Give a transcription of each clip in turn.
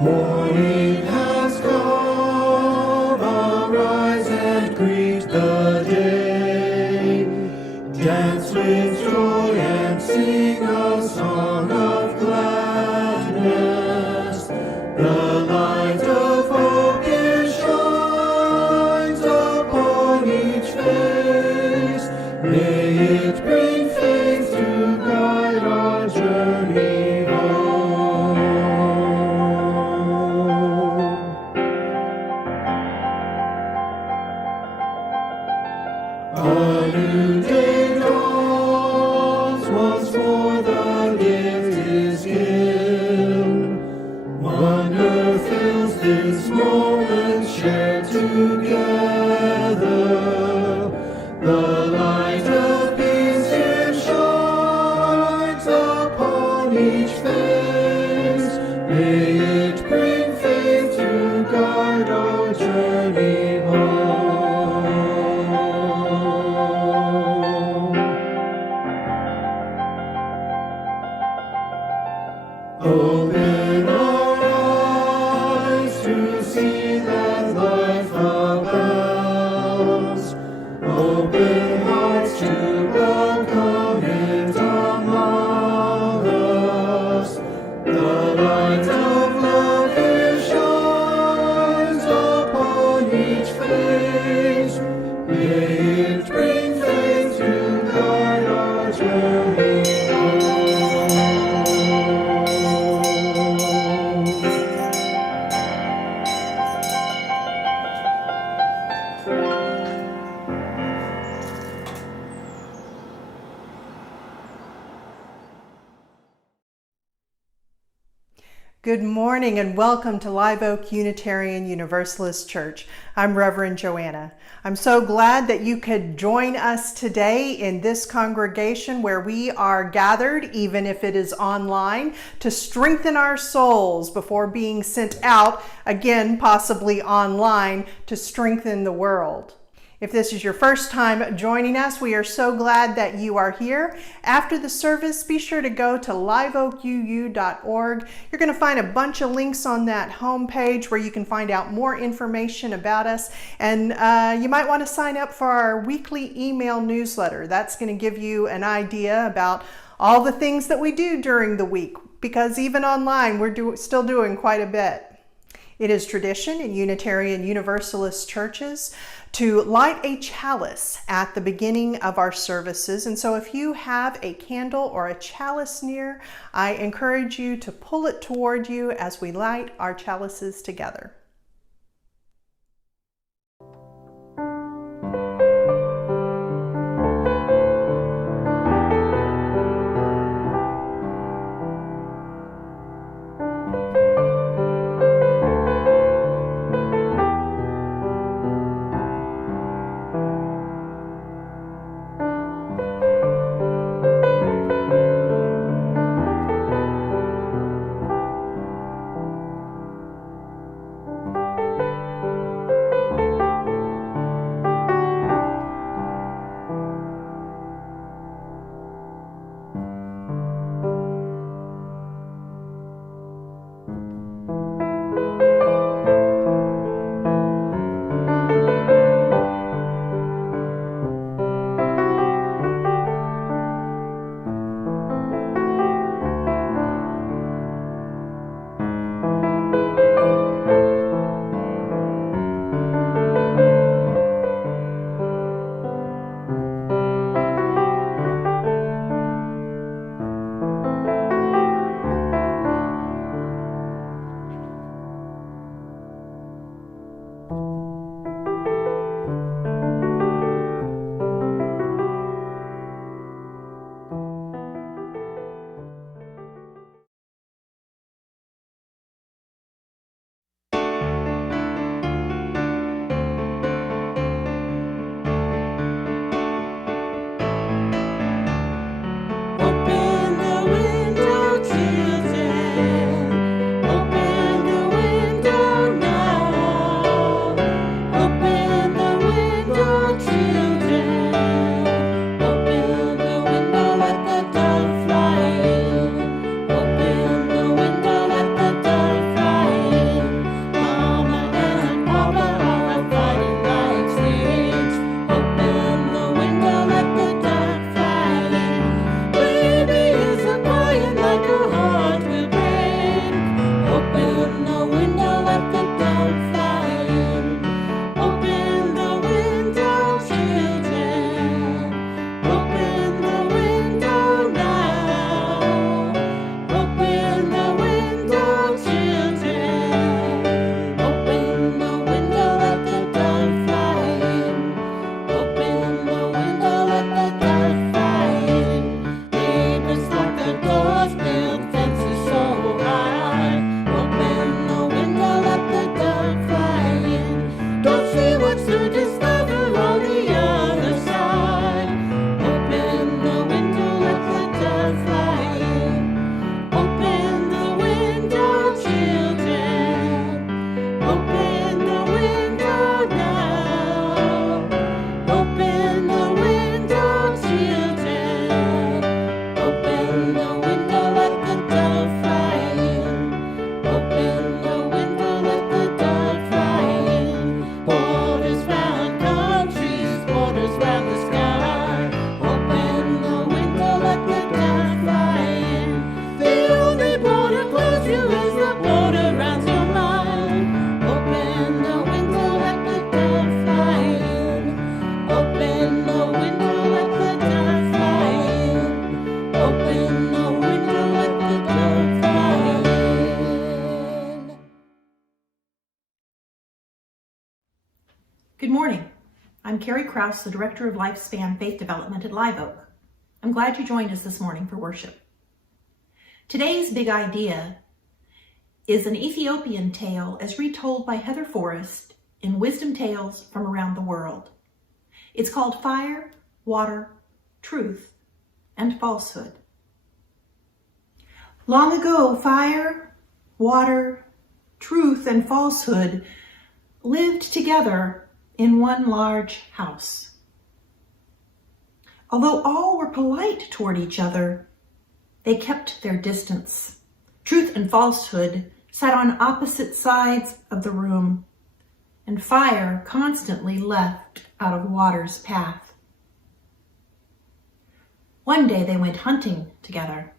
Morning has come, arise and greet the day. Dance with joy and sing a song of gladness. The light of hope it shines upon each face. May it bring faith to guide our journey home. A new day dawns, once more the gift is given. Wonder fills this moment shared together. The light of peace it shines upon each face. May it bring faith to guide our journey home. Open our eyes to see that life abounds. Open hearts to welcome it among us. The light of love it shines upon each face. May it bring faith to guide our journey home. Good morning and welcome to Live Oak Unitarian Universalist Church. I'm Reverend Joanna. I'm so glad that you could join us today in this congregation where we are gathered, even if it is online, to strengthen our souls before being sent out, again, possibly online, to strengthen the world. If this is your first time joining us, we are so glad that you are here. After the service, be sure to go to liveoakuu.org. You're going to find a bunch of links on that homepage where you can find out more information about us. And you might want to sign up for our weekly email newsletter. That's going to give you an idea about all the things that we do during the week, because even online, we're still doing quite a bit. It is tradition in Unitarian Universalist churches to light a chalice at the beginning of our services. And so if you have a candle or a chalice near, I encourage you to pull it toward you as we light our chalices together. Good morning. I'm Carrie Krause, the Director of Lifespan Faith Development at Live Oak. I'm glad you joined us this morning for worship. Today's big idea is an Ethiopian tale as retold by Heather Forrest in Wisdom Tales from Around the World. It's called Fire, Water, Truth, and Falsehood. Long ago, fire, water, truth, and falsehood lived together in one large house. Although all were polite toward each other, they kept their distance. Truth and falsehood sat on opposite sides of the room, and fire constantly left out of water's path. One day they went hunting together.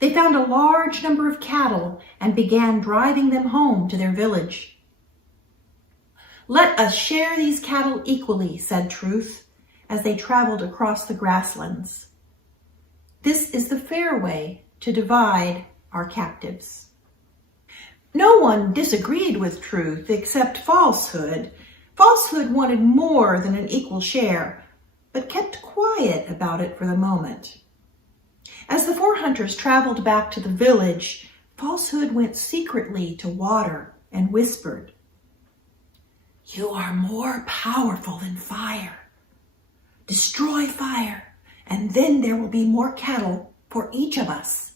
They found a large number of cattle and began driving them home to their village. "Let us share these cattle equally," said Truth, as they traveled across the grasslands. "This is the fair way to divide our captives." No one disagreed with Truth except Falsehood. Falsehood wanted more than an equal share, but kept quiet about it for the moment. As the 4 hunters traveled back to the village, Falsehood went secretly to Water and whispered, "You are more powerful than fire. Destroy fire, and then there will be more cattle for each of us."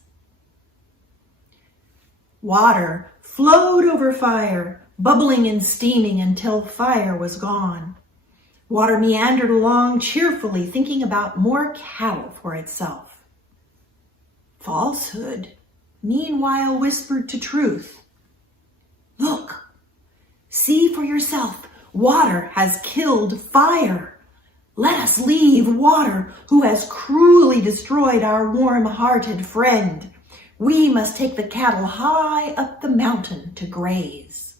Water flowed over fire, bubbling and steaming until fire was gone. Water meandered along cheerfully, thinking about more cattle for itself. Falsehood, meanwhile, whispered to Truth, "Look, see for yourself, water has killed fire. Let us leave Water, who has cruelly destroyed our warm-hearted friend. We must take the cattle high up the mountain to graze."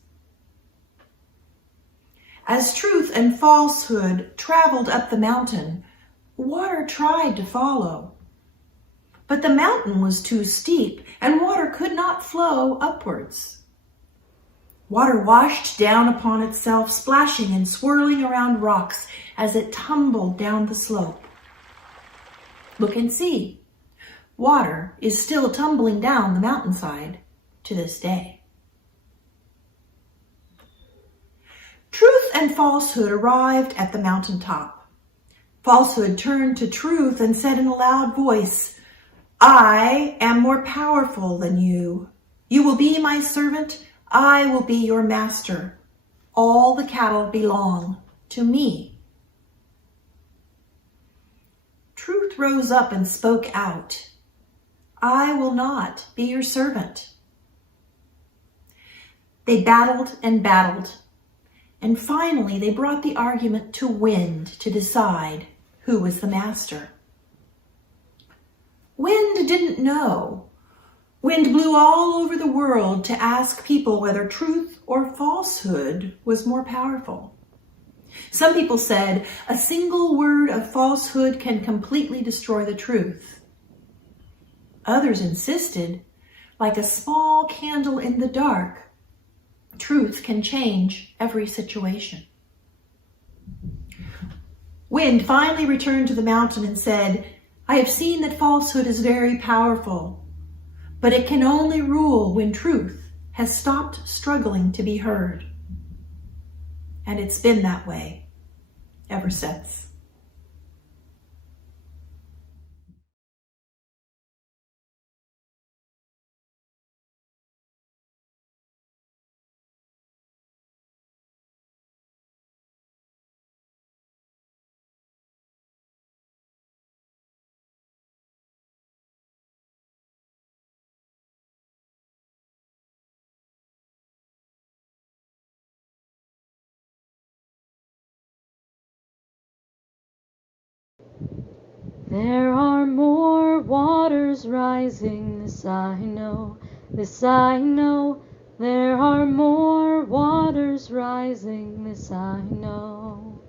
As Truth and Falsehood traveled up the mountain, Water tried to follow. But the mountain was too steep, and water could not flow upwards. Water washed down upon itself, splashing and swirling around rocks as it tumbled down the slope. Look and see. Water is still tumbling down the mountainside to this day. Truth and Falsehood arrived at the mountaintop. Falsehood turned to Truth and said in a loud voice, "I am more powerful than you. You will be my servant. I will be your master. All the cattle belong to me." Truth rose up and spoke out, "I will not be your servant." They battled, and finally they brought the argument to Wind to decide who was the master. Wind didn't know. Wind blew all over the world to ask people whether truth or falsehood was more powerful. Some people said a single word of falsehood can completely destroy the truth. Others insisted, like a small candle in the dark, truth can change every situation. Wind finally returned to the mountain and said, "I have seen that falsehood is very powerful, but it can only rule when truth has stopped struggling to be heard." And it's been that way ever since. There are more waters rising, this I know, this I know. There are more waters rising, this I know.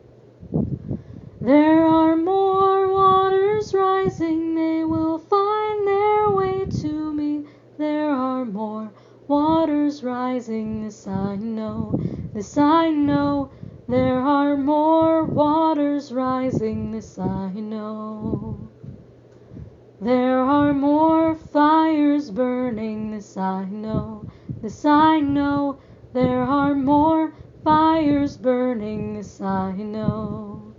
There are more waters rising, they will find their way to me. There are more waters rising, this I know, this I know. are more fires burning, this I know, this I know. There are more fires burning, this I know.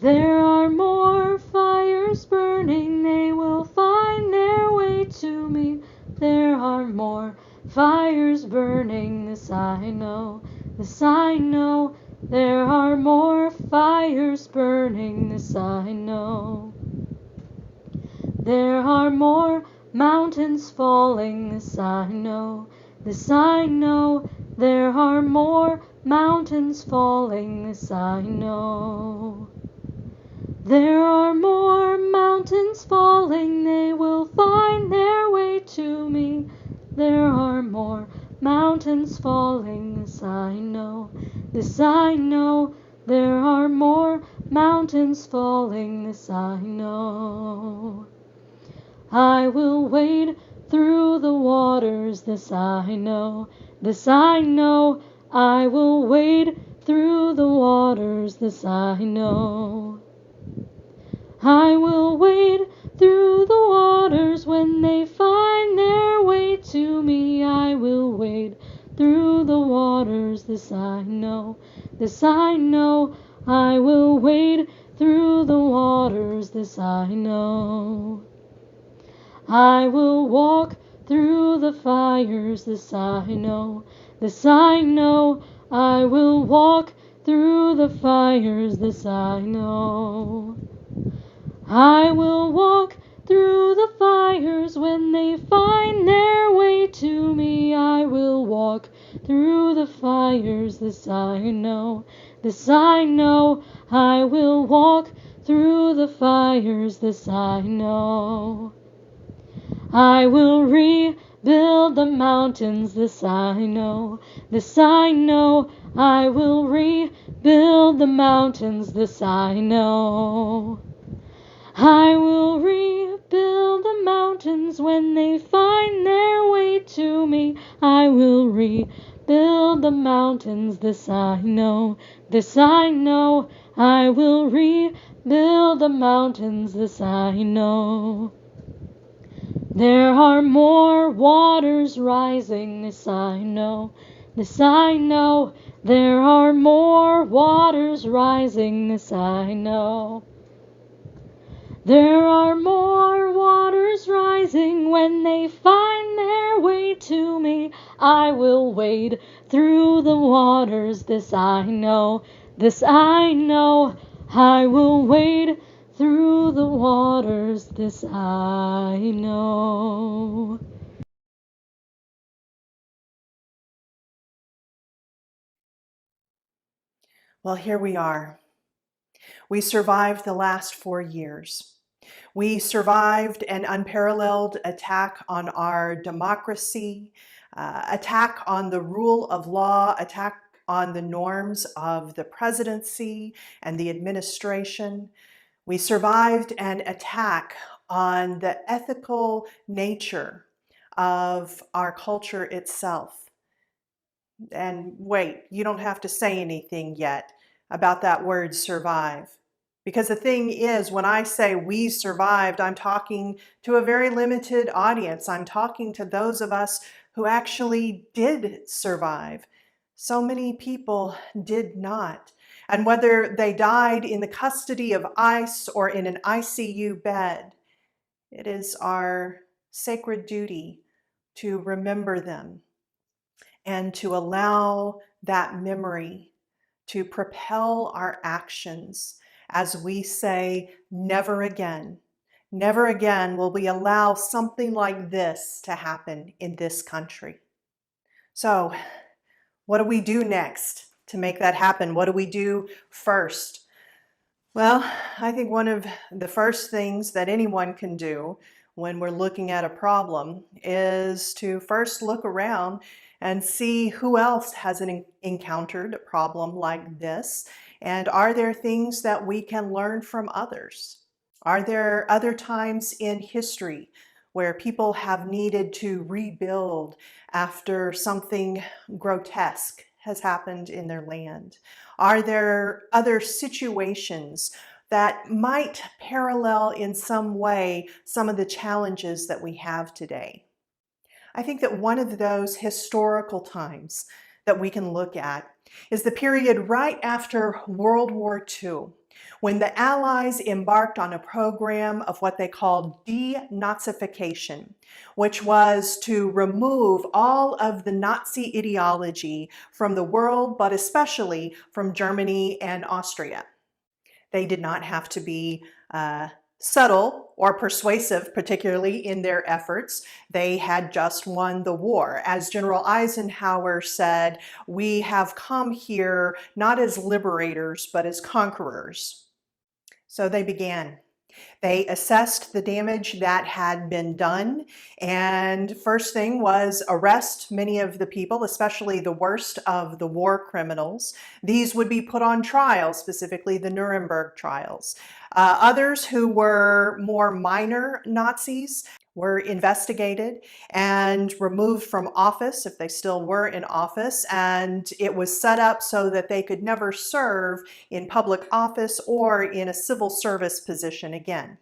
There are more fires burning, they will find their way to me. There are more fires burning, this I know, this I know. There are more fires burning, this I know. There are more mountains falling, this I know, this I know. There are more mountains falling, this I know. There are more mountains falling, they will find their way to me. There are more mountains falling, this I know, this I know. There are more mountains falling, this I know. I will wade through the waters, this I know, this I know. I will wade through the waters, this I know. I will wade through the waters when they find their way to me. I will wade through the waters, this I know, this I know. I will wade through the waters, this I know. I will walk through the fires, this I know, this I know. I will walk through the fires, this I know. I will walk through the fires when they find their way to me. I will walk through the fires, this I know, this I know. I will walk through the fires, this I know. I will rebuild the mountains, this I know, this I know. I will rebuild the mountains, this I know. I will rebuild the mountains when they find their way to me. I will rebuild the mountains, this I know, this I know. I will rebuild the mountains, this I know. There are more waters rising, this I know, this I know. There are more waters rising, this I know. There are more waters rising when they find their way to me. I will wade through the waters, this I know, this I know. I will wade through the waters, this I know. Well, here we are. We survived the last 4 years. We survived an unparalleled attack on our democracy, attack on the rule of law, attack on the norms of the presidency and the administration. We survived an attack on the ethical nature of our culture itself. And wait, you don't have to say anything yet about that word survive. Because the thing is, when I say we survived, I'm talking to a very limited audience. I'm talking to those of us who actually did survive. So many people did not. And whether they died in the custody of ICE or in an ICU bed, it is our sacred duty to remember them and to allow that memory to propel our actions as we say, never again. Never again will we allow something like this to happen in this country. So, what do we do next to make that happen? What do we do first? Well, I think one of the first things that anyone can do when we're looking at a problem is to first look around and see who else has encountered a problem like this, and are there things that we can learn from others? Are there other times in history where people have needed to rebuild after something grotesque has happened in their land? Are there other situations that might parallel in some way some of the challenges that we have today. I think that one of those historical times that we can look at is the period right after World War II, when the Allies embarked on a program of what they called Denazification, which was to remove all of the Nazi ideology from the world, but especially from Germany and Austria. They did not have to be subtle or persuasive, particularly in their efforts. They had just won the war. As General Eisenhower said, we have come here not as liberators, but as conquerors. So they began. They assessed the damage that had been done, and first thing was arrest many of the people, especially the worst of the war criminals. These would be put on trial, specifically the Nuremberg trials. Others who were more minor Nazis were investigated and removed from office if they still were in office, and it was set up so that they could never serve in public office or in a civil service position again.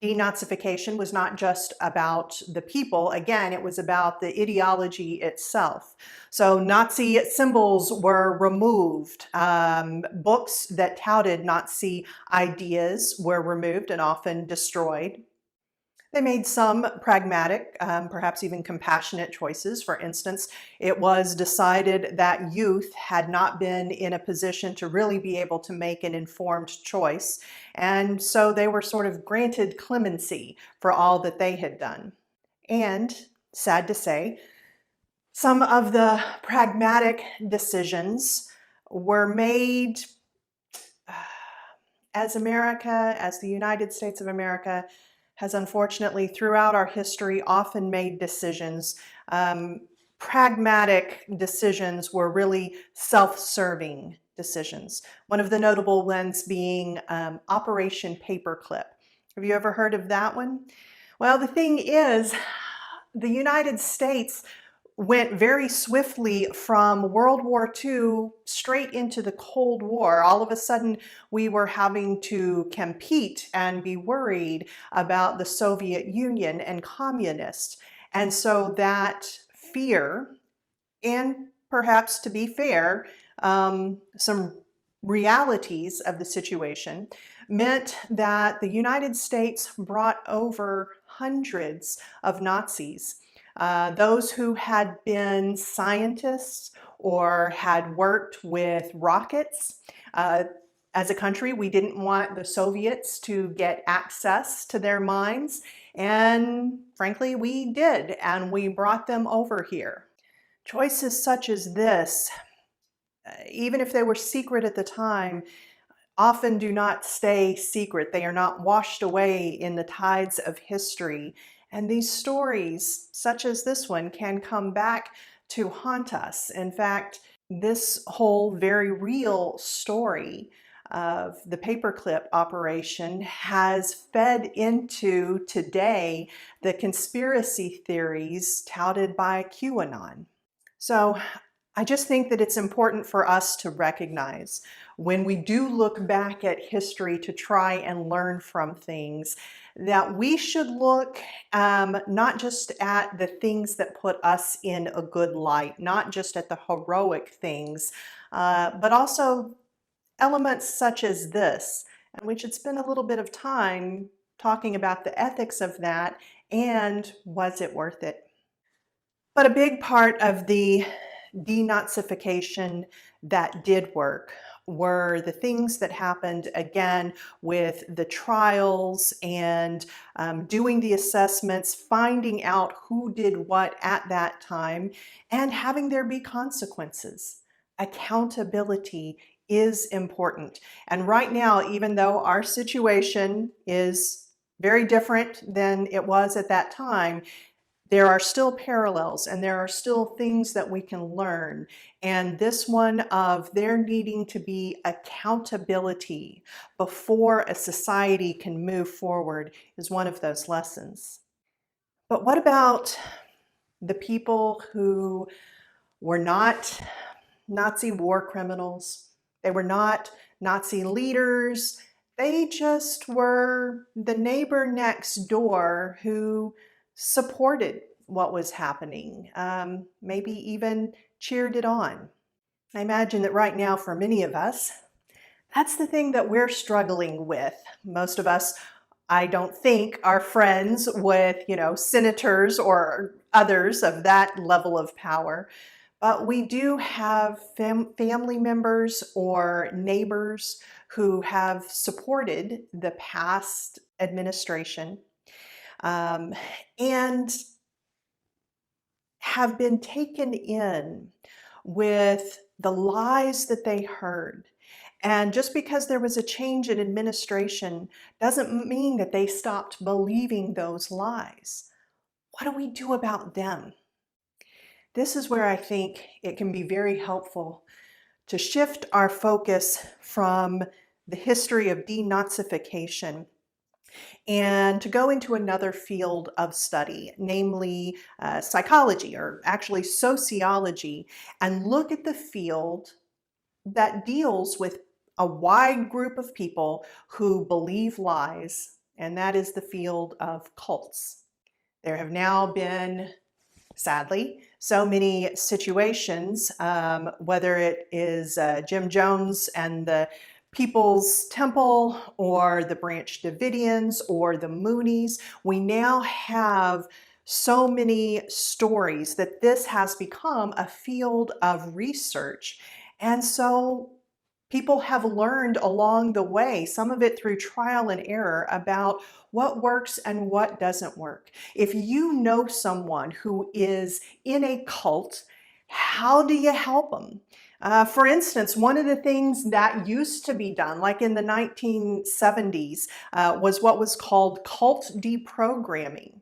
Denazification was not just about the people. Again, it was about the ideology itself. So Nazi symbols were removed. Books that touted Nazi ideas were removed and often destroyed. They made some pragmatic, perhaps even compassionate choices. For instance, it was decided that youth had not been in a position to really be able to make an informed choice, and so they were sort of granted clemency for all that they had done. And, sad to say, some of the pragmatic decisions were made as America, as the United States of America, has unfortunately throughout our history often made decisions. Pragmatic decisions were really self-serving decisions. One of the notable ones being Operation Paperclip. Have you ever heard of that one? Well, the thing is, the United States went very swiftly from World War II straight into the Cold War. All of a sudden, we were having to compete and be worried about the Soviet Union and communists. And so that fear, and perhaps to be fair, some realities of the situation, meant that the United States brought over hundreds of Nazis. Those who had been scientists or had worked with rockets. As a country, we didn't want the Soviets to get access to their mines, and frankly, we did, and we brought them over here. Choices such as this, even if they were secret at the time, often do not stay secret. They are not washed away in the tides of history. And these stories, such as this one, can come back to haunt us. In fact, this whole very real story of the paperclip operation has fed into today the conspiracy theories touted by QAnon. So I just think that it's important for us to recognize when we do look back at history to try and learn from things, that we should look not just at the things that put us in a good light, not just at the heroic things, but also elements such as this, in which it's been a little bit of time talking about the ethics of that and was it worth it? But a big part of the denazification that did work were the things that happened again with the trials and doing the assessments, finding out who did what at that time, and having there be consequences. Accountability is important. And right now, even though our situation is very different than it was at that time, there are still parallels and there are still things that we can learn. And this one of there needing to be accountability before a society can move forward is one of those lessons. But what about the people who were not Nazi war criminals? They were not Nazi leaders. They just were the neighbor next door who supported what was happening, maybe even cheered it on. I imagine that right now for many of us, that's the thing that we're struggling with. Most of us, I don't think, are friends with, senators or others of that level of power. But we do have family members or neighbors who have supported the past administration, and have been taken in with the lies that they heard. And just because there was a change in administration doesn't mean that they stopped believing those lies. What do we do about them? This is where I think it can be very helpful to shift our focus from the history of denazification and to go into another field of study, namely psychology, or actually sociology, and look at the field that deals with a wide group of people who believe lies, and that is the field of cults. There have now been, sadly, so many situations, whether it is Jim Jones and the People's Temple, or the Branch Davidians, or the Moonies. We now have so many stories that this has become a field of research. And so people have learned along the way, some of it through trial and error, about what works and what doesn't work. If you know someone who is in a cult, how do you help them? For instance, one of the things that used to be done, like in the 1970s, was what was called cult deprogramming.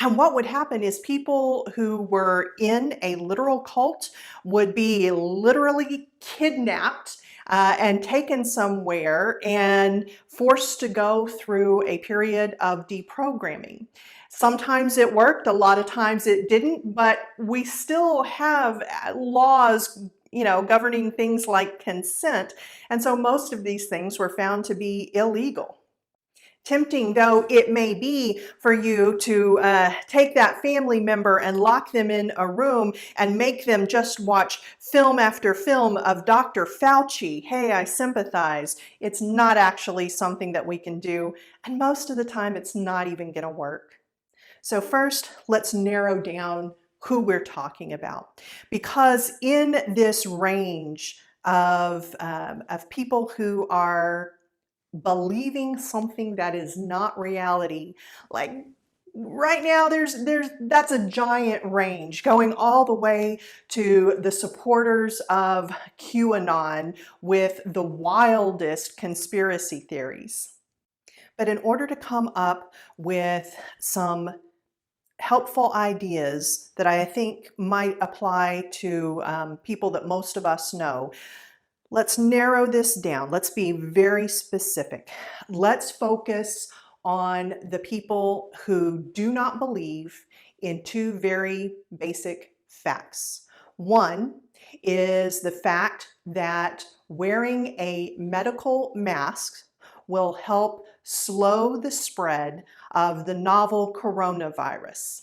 And what would happen is people who were in a literal cult would be literally kidnapped and taken somewhere and forced to go through a period of deprogramming. Sometimes it worked, a lot of times it didn't, but we still have laws, governing things like consent. And so most of these things were found to be illegal. Tempting though it may be for you to take that family member and lock them in a room and make them just watch film after film of Dr. Fauci, hey, I sympathize. It's not actually something that we can do. And most of the time, it's not even going to work. So first, let's narrow down who we're talking about. Because in this range of people who are believing something that is not reality, like right now that's a giant range, going all the way to the supporters of QAnon with the wildest conspiracy theories. But in order to come up with some helpful ideas that I think might apply to people that most of us know, let's narrow this down. Let's be very specific. Let's focus on the people who do not believe in two very basic facts. One is the fact that wearing a medical mask will help slow the spread of the novel coronavirus.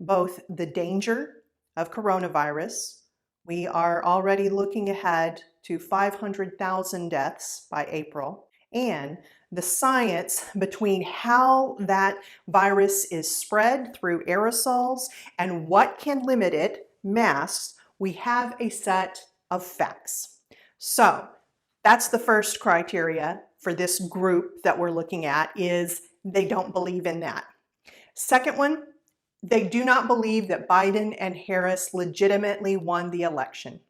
Both the danger of coronavirus, we are already looking ahead to 500,000 deaths by April, and the science between how that virus is spread through aerosols and what can limit it, masks, we have a set of facts. So that's the first criteria for this group that we're looking at, is they don't believe in that. Second one, they do not believe that Biden and Harris legitimately won the election.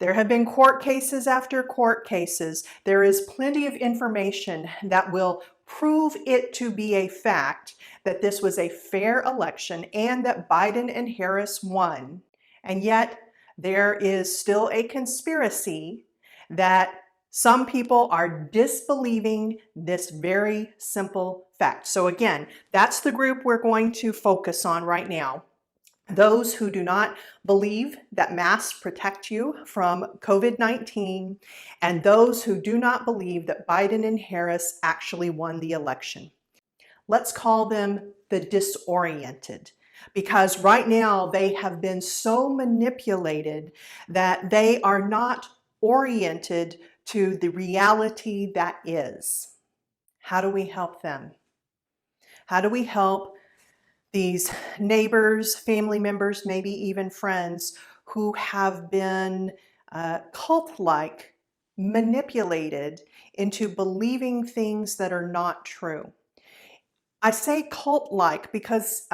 There have been court cases after court cases. There is plenty of information that will prove it to be a fact that this was a fair election and that Biden and Harris won. And yet there is still a conspiracy that some people are disbelieving this very simple fact. So again, that's the group we're going to focus on right now. Those who do not believe that masks protect you from COVID-19, and those who do not believe that Biden and Harris actually won the election. Let's call them the disoriented, because right now they have been so manipulated that they are not oriented to the reality that is. How do we help them? How do we help these neighbors, family members, maybe even friends who have been cult-like manipulated into believing things that are not true? I say cult-like because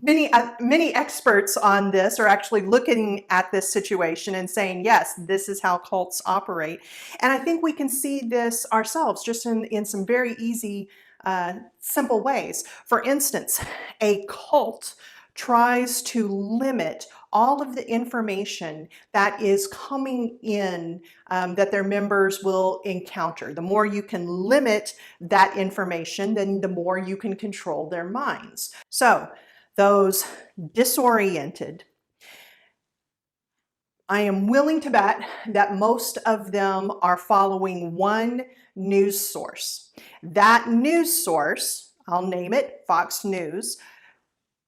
many experts on this are actually looking at this situation and saying, yes, this is how cults operate. And I think we can see this ourselves just in some very easy, simple ways. For instance, a cult tries to limit all of the information that is coming in that their members will encounter. The more you can limit that information, then the more you can control their minds. So those disoriented, I am willing to bet that most of them are following one news source. That news source, I'll name it Fox News,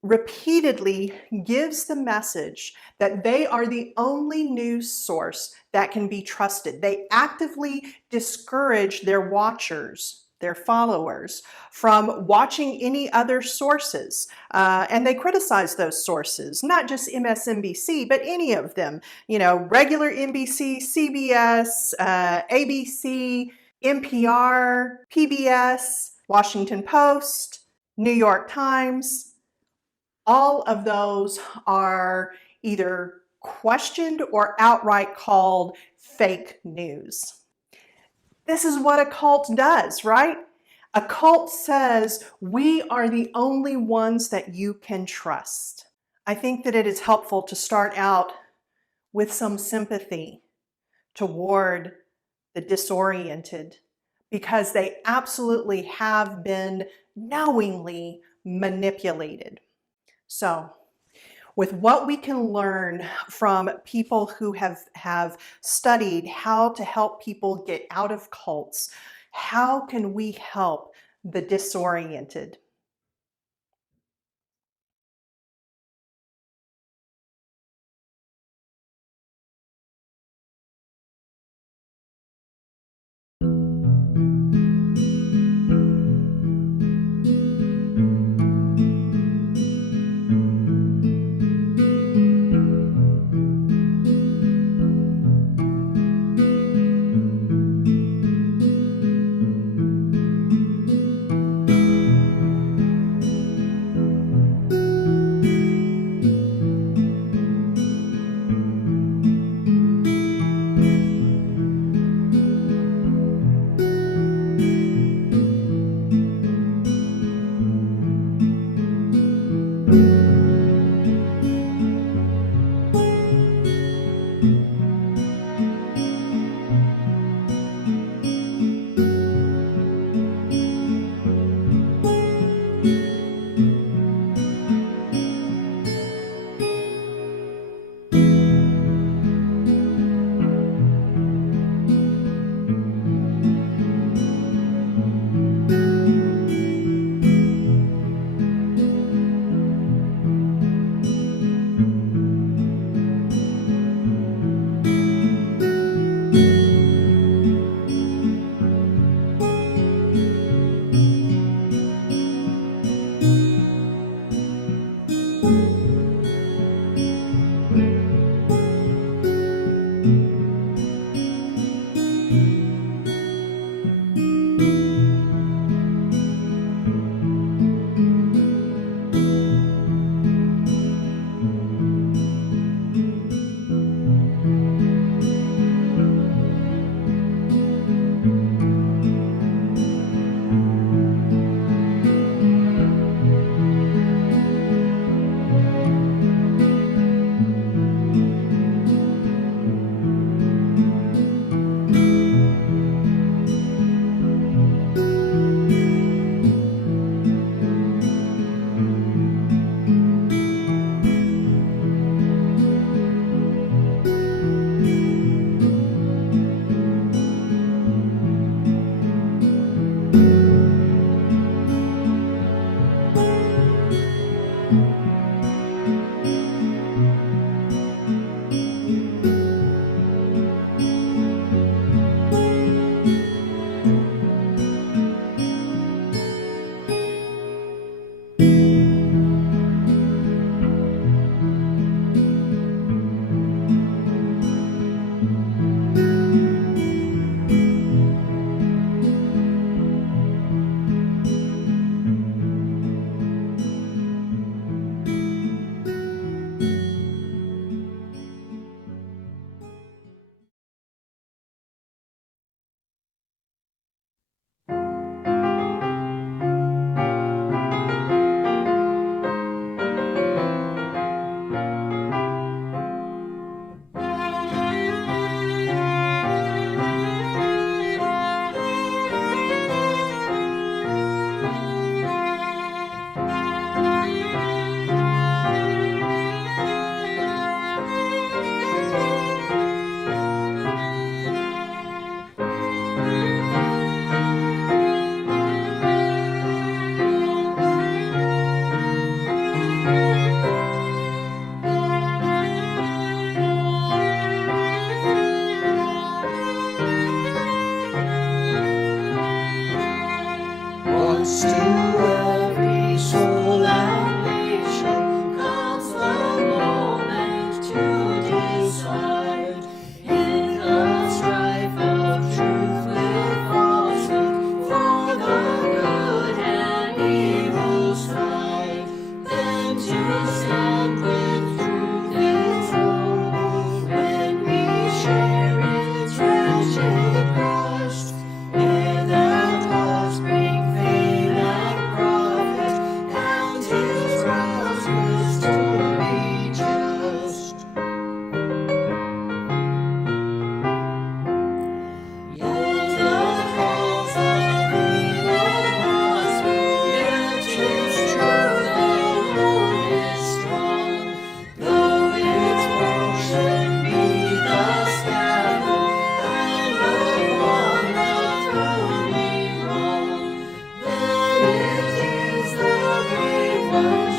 repeatedly gives the message that they are the only news source that can be trusted. They actively discourage their watchers, their followers, from watching any other sources. And they criticize those sources, not just MSNBC, but any of them. You know, regular NBC, CBS, ABC, NPR, PBS, Washington Post, New York Times. All of those are either questioned or outright called fake news. This is what a cult does, right? A cult says we are the only ones that you can trust. I think that it is helpful to start out with some sympathy toward the disoriented, because they absolutely have been knowingly manipulated. So, with what we can learn from people who have studied how to help people get out of cults, how can we help the disoriented?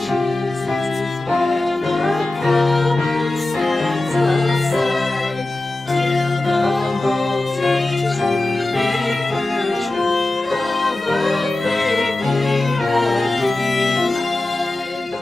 chooses while the coward stands aside, till the multitude may virtue of the faith he had denied.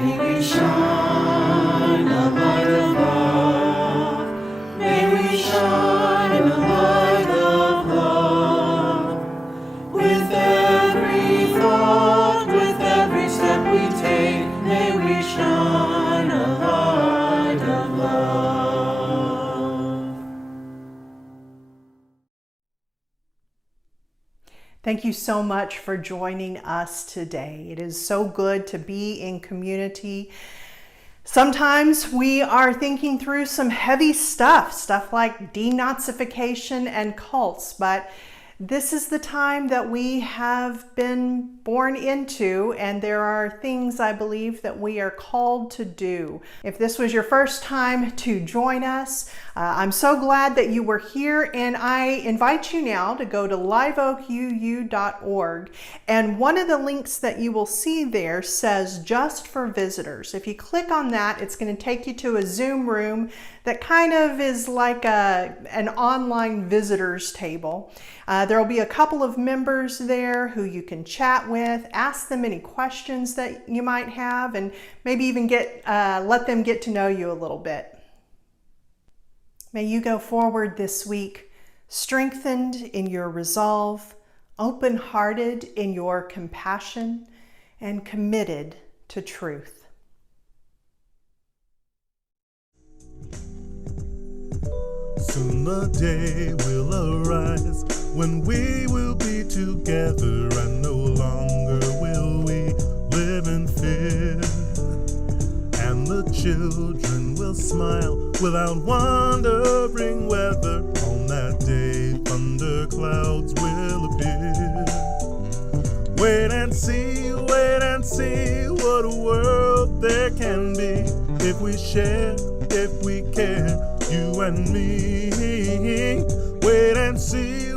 May we shine a light of love. May we shine a light of love. With every thought, with every step we take, may we shine a light of love. Thank you so much for joining us today. It is so good to be in community. Sometimes we are thinking through some heavy stuff like denazification and cults, but this is the time that we have been born into, and there are things I believe that we are called to do. If this was your first time to join us, I'm so glad that you were here, and I invite you now to go to liveoakuu.org, and one of the links that you will see there says just for visitors. If you click on that, it's going to take you to a Zoom room that kind of is like an online visitors table. There will be a couple of members there who you can chat with, ask them any questions that you might have, and maybe even let them get to know you a little bit. May you go forward this week strengthened in your resolve, open-hearted in your compassion, and committed to truth. Soon the day will arise when we will be together, and no longer will we live in fear. And the children will smile without wondering whether on that day thunder clouds will appear. Wait and see what a world there can be if we share, if we care, you and me. Wait and see.